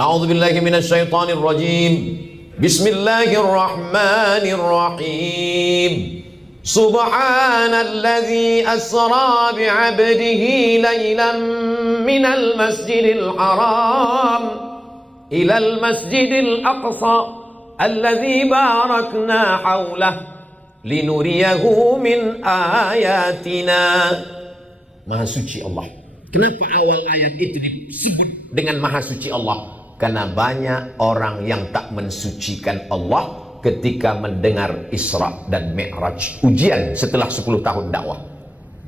A'udzu billahi minasyaitonir rajim. Bismillahirrahmanirrahim. Subhanalladzi asra bi'abdihi lailan minal masjidil haram ilal masjidil aqsa alladzi barakna haulah linuriyahu min ayatina. Maha suci Allah. Kenapa awal ayat itu disebut dengan Maha Suci Allah? Karena banyak orang yang tak mensucikan Allah ketika mendengar Isra dan Mi'raj. Ujian setelah 10 tahun dakwah.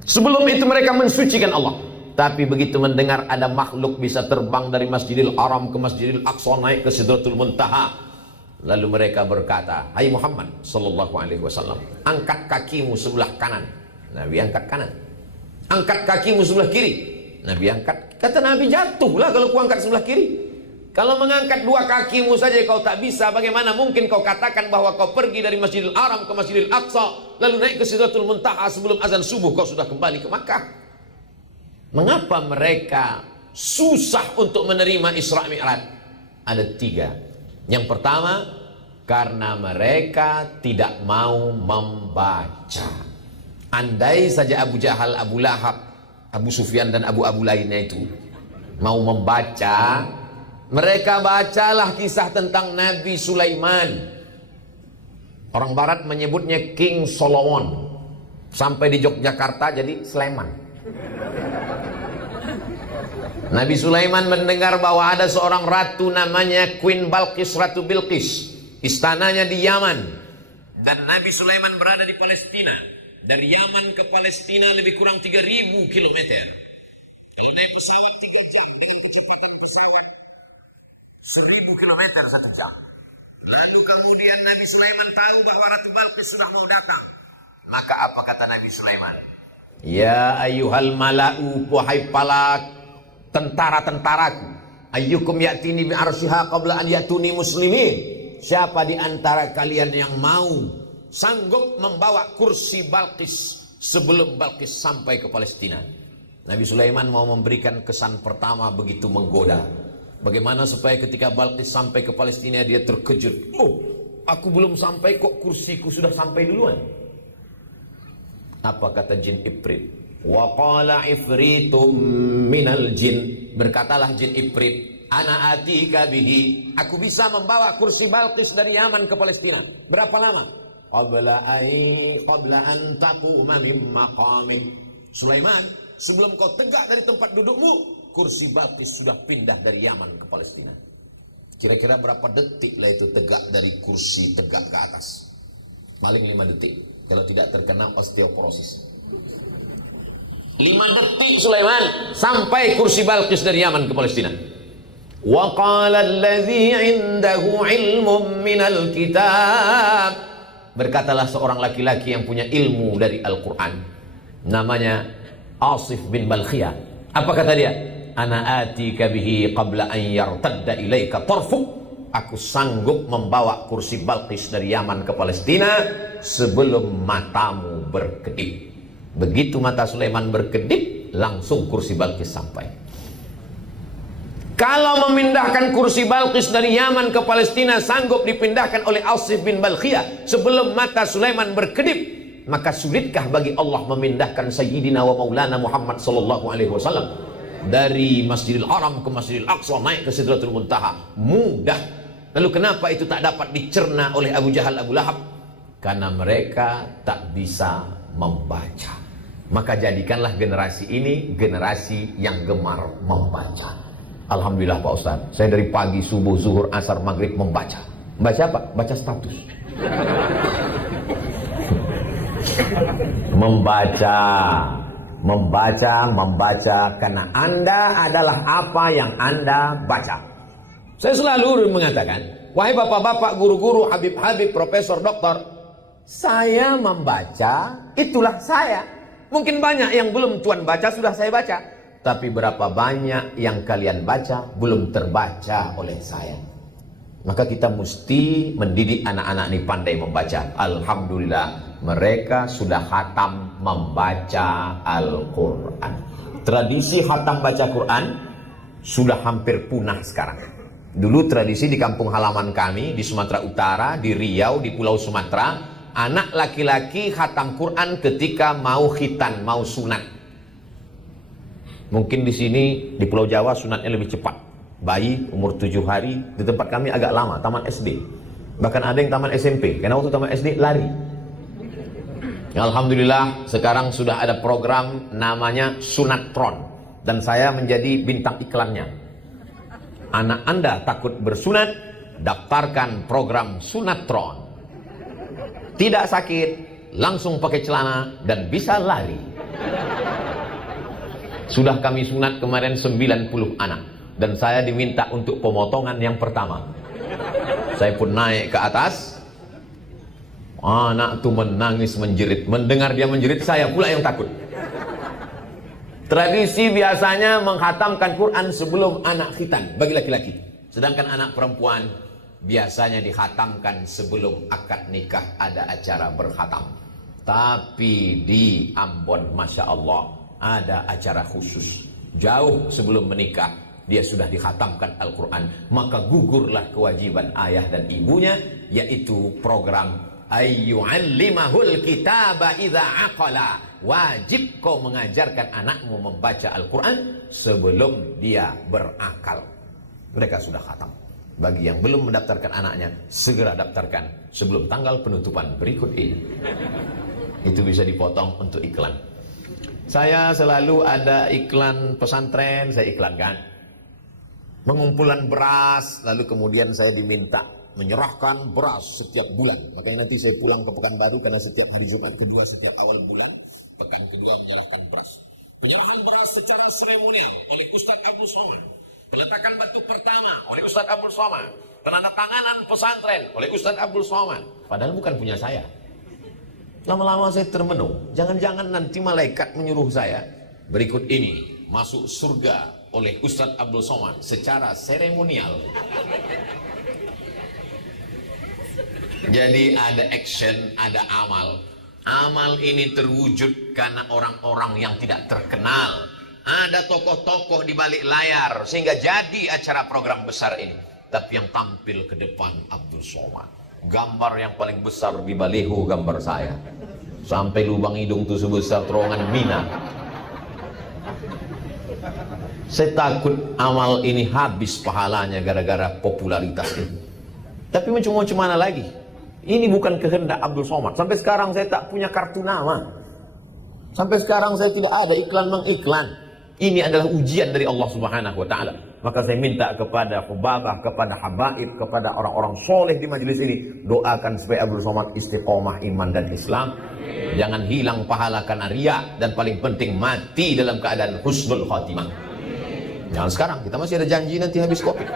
Sebelum itu mereka mensucikan Allah. Tapi begitu mendengar ada makhluk bisa terbang dari Masjidil Haram ke Masjidil Aqsa, naik ke Sidratul Muntaha, lalu mereka berkata, "Hai Muhammad sallallahu alaihi wasallam, angkat kakimu sebelah kanan." Nabi angkat kanan. "Angkat kakimu sebelah kiri." Nabi angkat. Kata Nabi, jatuhlah kalau ku angkat sebelah kiri. Kalau mengangkat dua kakimu saja kau tak bisa, bagaimana mungkin kau katakan bahwa kau pergi dari Masjidil Haram ke Masjidil Aqsa, lalu naik ke Sidratul Muntaha sebelum azan subuh kau sudah kembali ke Makkah? Mengapa mereka susah untuk menerima Isra Mi'raj? Ada 3. Yang pertama, karena mereka tidak mau membaca. Andai saja Abu Jahal, Abu Lahab, Abu Sufyan dan Abu lainnya itu mau membaca, mereka bacalah kisah tentang Nabi Sulaiman. Orang barat menyebutnya King Solomon. Sampai di Yogyakarta jadi Sleman. Nabi Sulaiman mendengar bahwa ada seorang ratu namanya Queen Balqis, Ratu Bilqis. Istananya di Yaman. Dan Nabi Sulaiman berada di Palestina. Dari Yaman ke Palestina lebih kurang 3.000 km. Kalau naik pesawat 3 jam dengan kecepatan pesawat 1.000 km 1 jam. Lalu kemudian Nabi Sulaiman tahu bahwa Ratu Balqis sudah mau datang. Maka apa kata Nabi Sulaiman? Ya ayyuhal mala'u, wahai para tentara-tentaraku, ayyukum ya'tini bi arsyiha qabla an ya'tuni muslimin. Siapa di antara kalian yang mau sanggup membawa kursi Balqis sebelum Balqis sampai ke Palestina? Nabi Sulaiman mau memberikan kesan pertama begitu menggoda. Bagaimana supaya ketika Balqis sampai ke Palestina dia terkejut. Oh, aku belum sampai kok kursiku sudah sampai duluan. Apa kata jin Ifrit? Wa qala ifritum minal jin. Berkatalah jin Ifrit, ana atika bihi. Aku bisa membawa kursi Balqis dari Yaman ke Palestina. Berapa lama? Qabla an taquma min maqamik. Sulaiman, sebelum kau tegak dari tempat dudukmu, kursi Balqis sudah pindah dari Yaman ke Palestina. Kira-kira berapa detik lah itu tegak dari kursi tegak ke atas? Paling 5 detik. Kalau tidak terkena osteoporosis. 5 detik Sulaiman sampai kursi Balqis dari Yaman ke Palestina. Wa qala allazi 'indahu 'ilmun minal kitab. Berkatalah seorang laki-laki yang punya ilmu dari Al-Quran, namanya Asif bin Balkhiyah. Apa kata dia? Ana atika bihi qabla an yartadda ilaika tarfuk. Aku sanggup membawa kursi Balqis dari Yaman ke Palestina sebelum matamu berkedip. Begitu mata Sulaiman berkedip, langsung kursi Balqis sampai. Kalau memindahkan kursi Balqis dari Yaman ke Palestina sanggup dipindahkan oleh Asif bin Balkhiyah sebelum mata Sulaiman berkedip, maka sulitkah bagi Allah memindahkan Sayyidina wa Maulana Muhammad sallallahu alaihi wasallam dari Masjidil Haram ke Masjidil Aqsa, naik ke Sidratul Muntaha? Mudah. Lalu kenapa itu tak dapat dicerna oleh Abu Jahal, Abu Lahab? Karena mereka tak bisa membaca. Maka jadikanlah generasi ini generasi yang gemar membaca. Alhamdulillah Pak Ustaz, saya dari pagi, subuh, zuhur, asar, maghrib membaca. Baca apa? Baca status. Membaca karena Anda adalah apa yang Anda baca. Saya selalu mengatakan, wahai bapak-bapak, guru-guru, habib-habib, profesor, doktor, saya membaca, itulah saya. Mungkin banyak yang belum Tuan baca, sudah saya baca. Tapi berapa banyak yang kalian baca belum terbaca oleh saya. Maka kita mesti mendidik anak-anak ini pandai membaca. Alhamdulillah mereka sudah khatam membaca Al-Quran. Tradisi khatam baca Quran sudah hampir punah sekarang. Dulu tradisi di kampung halaman kami di Sumatera Utara, di Riau, di Pulau Sumatera, anak laki-laki khatam Quran ketika mau khitan, mau sunat. Mungkin di sini di Pulau Jawa sunatnya lebih cepat. Bayi umur 7 hari, di tempat kami agak lama, taman SD. Bahkan ada yang taman SMP, karena waktu taman SD lari. Alhamdulillah sekarang sudah ada program namanya Sunatron, dan saya menjadi bintang iklannya. Anak Anda takut bersunat, daftarkan program Sunatron. Tidak sakit, langsung pakai celana dan bisa lari. Sudah kami sunat kemarin 90 anak, dan saya diminta untuk pemotongan yang pertama. Saya pun naik ke atas. Anak itu menangis menjerit. Mendengar dia menjerit, saya pula yang takut. Tradisi biasanya menghatamkan Quran sebelum anak khitan bagi laki-laki. Sedangkan anak perempuan biasanya dihatamkan sebelum akad nikah, ada acara berkhatam. Tapi di Ambon, Masya Allah, ada acara khusus. Jauh sebelum menikah, dia sudah dikhatamkan Al-Quran. Maka gugurlah kewajiban ayah dan ibunya, yaitu program ayyu'allimahul kitaba idza aqala. Wajib kau mengajarkan anakmu membaca Al-Quran sebelum dia berakal. Mereka sudah khatam. Bagi yang belum mendaftarkan anaknya, segera daftarkan sebelum tanggal penutupan berikut ini. Itu bisa dipotong untuk iklan. Saya selalu ada iklan pesantren, saya iklankan. Pengumpulan beras, lalu kemudian saya diminta menyerahkan beras setiap bulan. Makanya nanti saya pulang ke Pekanbaru, karena setiap hari Jumat kedua setiap awal bulan, pekan kedua menyerahkan beras. Penyerahan beras secara seremonial oleh Ustadz Abdul Somad. Peletakan batu pertama oleh Ustadz Abdul Somad. Penandatanganan pesantren oleh Ustadz Abdul Somad. Padahal bukan punya saya. Lama-lama saya termenung. Jangan-jangan nanti malaikat menyuruh saya, berikut ini masuk surga oleh Ustadz Abdul Somad secara seremonial. Jadi ada action, ada amal. Amal ini terwujud karena orang-orang yang tidak terkenal. Ada tokoh-tokoh di balik layar sehingga jadi acara program besar ini. Tapi yang tampil ke depan Abdul Somad. Gambar yang paling besar di baliho gambar saya. Sampai lubang hidung itu sebesar terowongan Mina. Saya takut amal ini habis pahalanya gara-gara popularitas ini. Tapi macam mana lagi? Ini bukan kehendak Abdul Somad. Sampai sekarang saya tak punya kartu nama. Sampai sekarang saya tidak ada iklan mengiklan. Ini adalah ujian dari Allah Subhanahu wa taala. Maka saya minta kepada hubabah, kepada habaib, kepada orang-orang soleh di majelis ini, doakan supaya Abdul Somad istiqomah iman dan Islam. Jangan hilang pahala karena riya, dan paling penting mati dalam keadaan husnul khatimah. Jangan sekarang, kita masih ada janji nanti habis Covid.